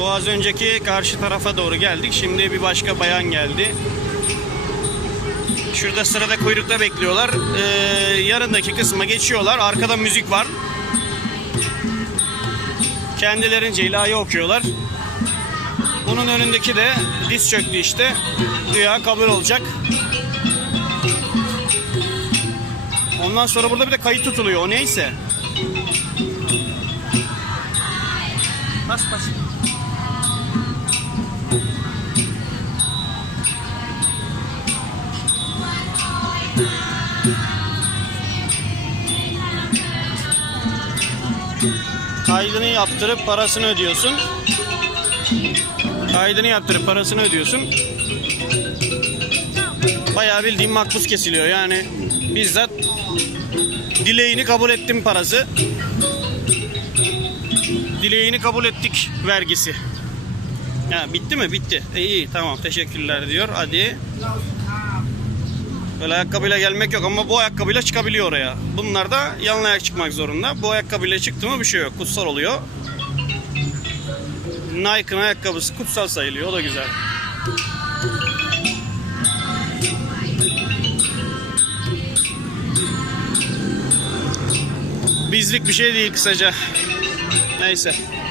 O az önceki karşı tarafa doğru geldik. Şimdi bir başka bayan geldi. Şurada sırada kuyrukta bekliyorlar. Ee, yarındaki kısma geçiyorlar. Arkada müzik var. Kendilerince ilahi okuyorlar. Bunun önündeki de diz çöktü işte. Güya kabul olacak. Ondan sonra burada bir de kayıt tutuluyor. O neyse. Bas bas. Kaydını yaptırıp parasını ödüyorsun. Kaydını yaptırıp parasını ödüyorsun. Bayağı bildiğin makbuz kesiliyor yani. Bizzat dileğini kabul ettim parası. Dileğini kabul ettik vergisi. Ya bitti mi? Bitti. E, iyi tamam teşekkürler diyor. Hadi. Böyle ayakkabıyla gelmek yok ama bu ayakkabıyla çıkabiliyor oraya. Bunlar da yalın ayak çıkmak zorunda. Bu ayakkabıyla çıktı mı bir şey yok. Kutsal oluyor. Nike'ın ayakkabısı kutsal sayılıyor. O da güzel. Bizlik bir şey değil kısaca. Neyse.